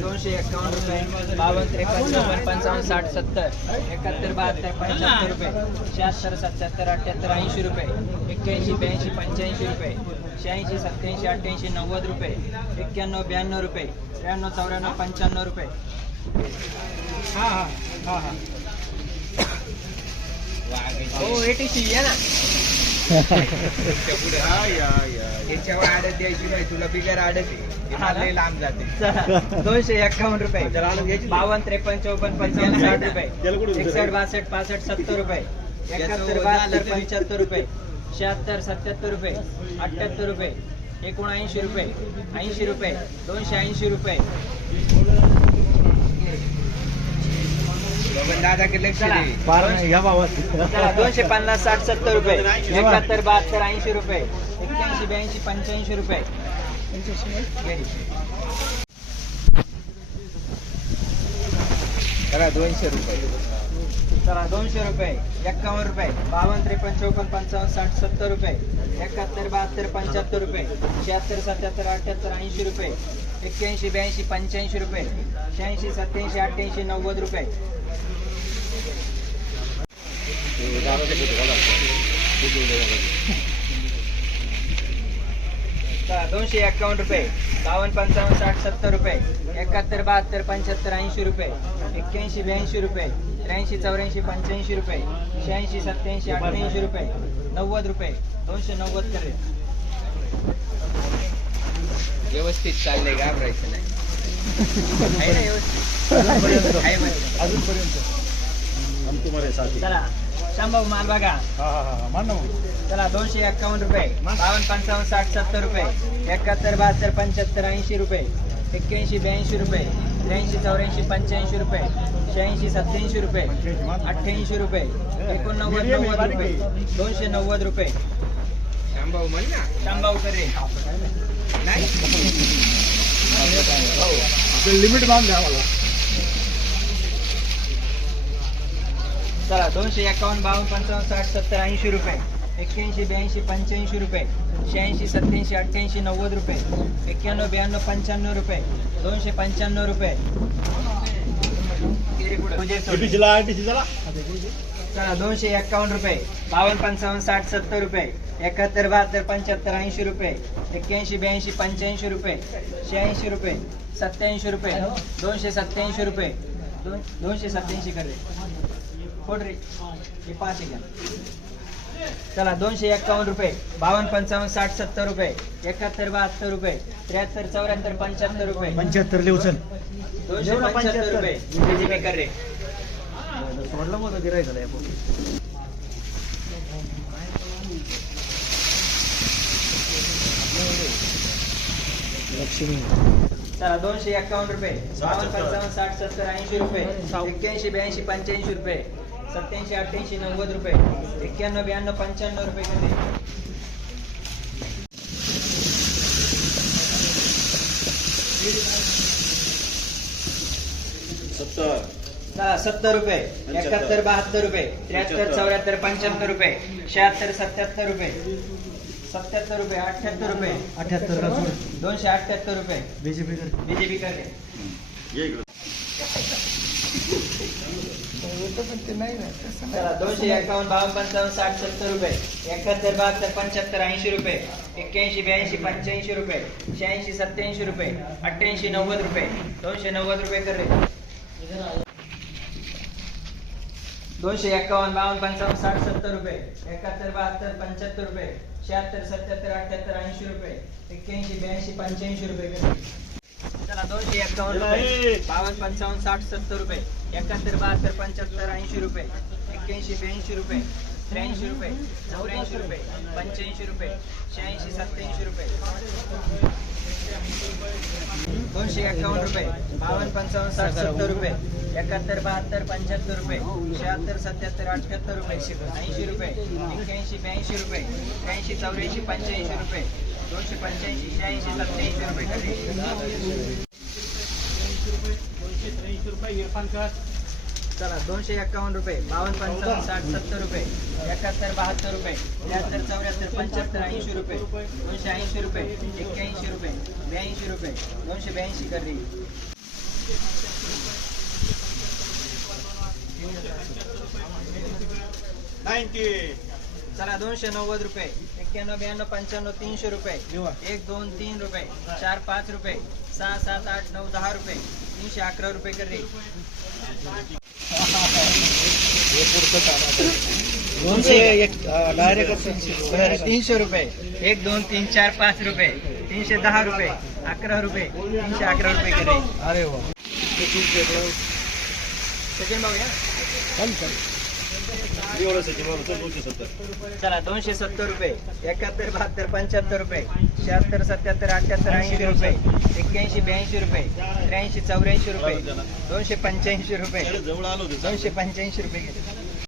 दोनशे एक्कावन्न रुपये बावन्न त्रेपन्न चौपन्न पंचावन्न साठ सत्तर एकाहत्तर बहात्तर पंच्याहत्तर रुपये शहात्तर सत्याहत्तर अठ्ठ्याहत्तर ऐंशी रुपये एक्क्याऐंशी ब्याऐंशी पंच्याऐंशी रुपये शहाऐंशी सत्याऐंशी अठ्ठ्याऐंशी नव्वद रुपये एक्क्याण्णव ब्याण्णव रुपये त्र्याण्णव चौऱ्याण्णव पंच्याण्णव रुपये. हां हां हां हां. हो एटीशी या ना. याच्यावर आडत द्यायची नाही तुला बिगर आडत आहे. लांब जाते. दोनशे एक्कावन्न रुपये. बावन्न त्रेपन्न चौपन्न पंचावन्न साठ रुपये. एकसष्ट बासष्ट पासष्ट सत्तर रुपये. एकाहत्तर बहात्तर पंच्याहत्तर रुपये. शहात्तर सत्याहत्तर रुपये. अठ्ठ्याहत्तर रुपये. एकोणऐंशी रुपये. ऐंशी रुपये. दोनशे ऐंशी रुपये. दोनशे पन्नास साठ सत्तर रुपये. एकाहत्तर बहात्तर ऐंशी रुपये. एक्क्याऐंशी ब्याऐंशी पंच्याऐंशी रुपये. दोनशे रुपये. चला दोनशे रुपये. एक्कावन्न रुपये. बावन्न त्रेपन्न चौपन्न पंचावन्न साठ सत्तर रुपये. एकाहत्तर बहात्तर पंच्याहत्तर रुपये. शहात्तर सत्याहत्तर अठ्ठ्याहत्तर ऐंशी रुपये. एक्क्याऐंशी ब्याऐंशी पंच्याऐंशी रुपये. शहाऐंशी सत्याऐंशी अठ्ठ्याऐंशी नव्वद रुपये दोनशे एक्कावन्न रुपये बावन्न पंचावन्न साठ सत्तर रुपये एकाहत्तर बहात्तर पंच्याहत्तर ऐंशी रुपये एक्क्याऐंशी ब्याऐंशी रुपये त्र्याऐंशी चौऱ्याऐंशी पंच्याऐंशी रुपये शहाऐंशी सत्याऐंशी अठ्ठ्याऐंशी रुपये नव्वद रुपये दोनशे नव्वद करे व्यवस्थित चाललंय घाबरायचं नाही. अजूनपर्यंत. हम तुम्हारे साथी चला शांभाऊ माल बघा. हा हा हा. चला दोनशे एक्कावन्न रुपये. बावन्न पंचावन्न साठ सत्तर रुपये. एकाहत्तर बहात्तर पंच्याहत्तर ऐंशी रुपये. एक्क्याऐंशी ब्याऐंशी रुपये. त्र्याऐंशी चौऱ्याऐंशी पंच्याऐंशी रुपये. शहाऐंशी सत्याऐंशी रुपये. अठ्ठ्याऐंशी रुपये. एकोणनव्वद नव्वद रुपये. दोनशे नव्वद रुपये. शांभाऊ म्हण ना. शांभाऊ करे. नाही. लिमिट बांध द्या आम्हाला चला दोनशे एकावन्न बावन्न पंचावन्न साठ सत्तर ऐंशी रुपये. एक्क्याऐंशी ब्याऐंशी पंच्याऐंशी रुपये. शहाऐंशी सत्याऐंशी अठ्ठ्याऐंशी नव्वद रुपये. एक्क्याण्णव ब्याण्णव पंच्याण्णव रुपये. दोनशे पंच्याण्णव रुपये. चला चला दोनशे एक्कावन्न रुपये. बावन्न पंचावन्न साठ सत्तर रुपये. एकाहत्तर बहात्तर पंच्याहत्तर ऐंशी रुपये. एक्क्याऐंशी ब्याऐंशी पंच्याऐंशी रुपये. शहाऐंशी रुपये. सत्याऐंशी रुपये. दोनशे सत्याऐंशी रुपये. दोन दोनशे सत्याऐंशी कर रे. फोड रे. हे पाच घ्या चला दोनशे एक्कावन्न रुपये. बावन्न पंचावन्न साठ सत्तर रुपये. एकाहत्तर बहात्तर रुपये. त्र्याहत्तर चौऱ्याहत्तर पंच्याहत्तर रुपये. पंच्याहत्तर लिवसन दोनशे पंच्याहत्तर रुपये. BJP कर रे. सोडलं मग गिरायचं चला दोनशे एक्कावन्न रुपये. बावन्न पंचावन्न साठ सत्तर ऐंशी रुपये. एक्क्याऐंशी ब्याऐंशी पंच्याऐंशी रुपये. सत्याऐंशी अठ्ठ्याऐंशी नव्वद रुपये. एक्क्याण्णव ब्याण्णव पंच्याण्णव रुपये किती सत्तर. सत्तर रुपये एकाहत्तर बहात्तर रुपये त्र्याहत्तर चौऱ्याहत्तर पंच्याहत्तर रुपये शहात्तर सत्याहत्तर रुपये सत्याहत्तर रुपये अठ्ठ्याहत्तर रुपये. अठ्याहत्तर का दोनशे अठ्ठ्याहत्तर रुपये. बीजेपी कर बीजेपी कर दोनशे एकावन्न बावन्न पंचावन्न साठ सत्तर रुपये. एकाहत्तर बहात्तर पंच्याहत्तर ऐंशी रुपये. एक्क्याऐंशी ब्याऐंशी पंच्याऐंशी रुपये. शहाऐंशी सत्याऐंशी रुपये. अठ्ठ्याऐंशी नव्वद रुपये. दोनशे नव्वद रुपये कर रे. दोनशे एक्कावन्न बावन्न पंचावन्न साठ सत्तर रुपये. एकाहत्तर बहात्तर पंच्याहत्तर रुपये. शहात्तर सत्याहत्तर अठ्याहत्तर ऐंशी रुपये. एक्क्याऐंशी ब्याऐंशी पंच्याऐंशी रुपये चला दोनशे एक्कावन्न रुपये. बावन्न पंचावन्न साठ सत्तर रुपये. एकाहत्तर बहात्तर पंच्याहत्तर ऐंशी रुपये. एक्क्याऐंशी ब्याऐंशी रुपये. त्र्याऐंशी रुपये. चौऱ्याऐंशी रुपये. पंच्याऐंशी रुपये शहाऐंशी सत्याऐंशी रुपये. दोनशे एक्कावन्न रुपये बावन्न पंचावन्न साठ सत्तर रुपये. एकाहत्तर बहात्तर पंच्याहत्तर रुपये. शहात्तर सत्याहत्तर अठ्याहत्तर रुपये. ऐंशी रुपये एक्क्याऐंशी ब्याऐंशी रुपये. त्र्याऐंशी चौऱ्याऐंशी पंच्याऐंशी रुपये. दोनशे पंच्याऐंशी शहाऐंशी सत्याऐंशी रुपये दोनशे खाली चला दोनशे एक्कावन्न रुपये बावन्न पंचावन्न साठ सत्तर रुपये एकाहत्तर बहात्तर रुपये त्र्याहत्तर चौऱ्याहत्तर पंच्याहत्तर ऐंशी रुपये दोनशे ऐंशी रुपये एक्क्याऐंशी रुपये ब्याऐंशी रुपये दोनशे ब्याऐंशी कर. चला दोनशे नव्वद रुपये एक्क्याण्णव ब्याण्णव पंच्याण्णव तीनशे रुपये एक दोन तीन रुपये चार पाच रुपये सहा सात आठ नऊ दहा रुपये तीनशे अकरा रुपये कर. दोनशे एक. डायरेक्ट तीनशे रुपये. एक दोन तीन चार पाच रुपये. तीनशे दहा रुपये. अकरा रुपये. तीनशे अकरा रुपये कर रे अरे वा. सचिन भाऊ या चला दोनशे सत्तर रुपये. एकाहत्तर बहात्तर पंच्याहत्तर रुपये. शहात्तर सत्याहत्तर अठ्याहत्तर ऐंशी रुपये. एक्क्याऐंशी ब्याऐंशी रुपये. त्र्याऐंशी चौऱ्याऐंशी रुपये. दोनशे पंच्याऐंशी रुपये. दोनशे पंच्याऐंशी रुपये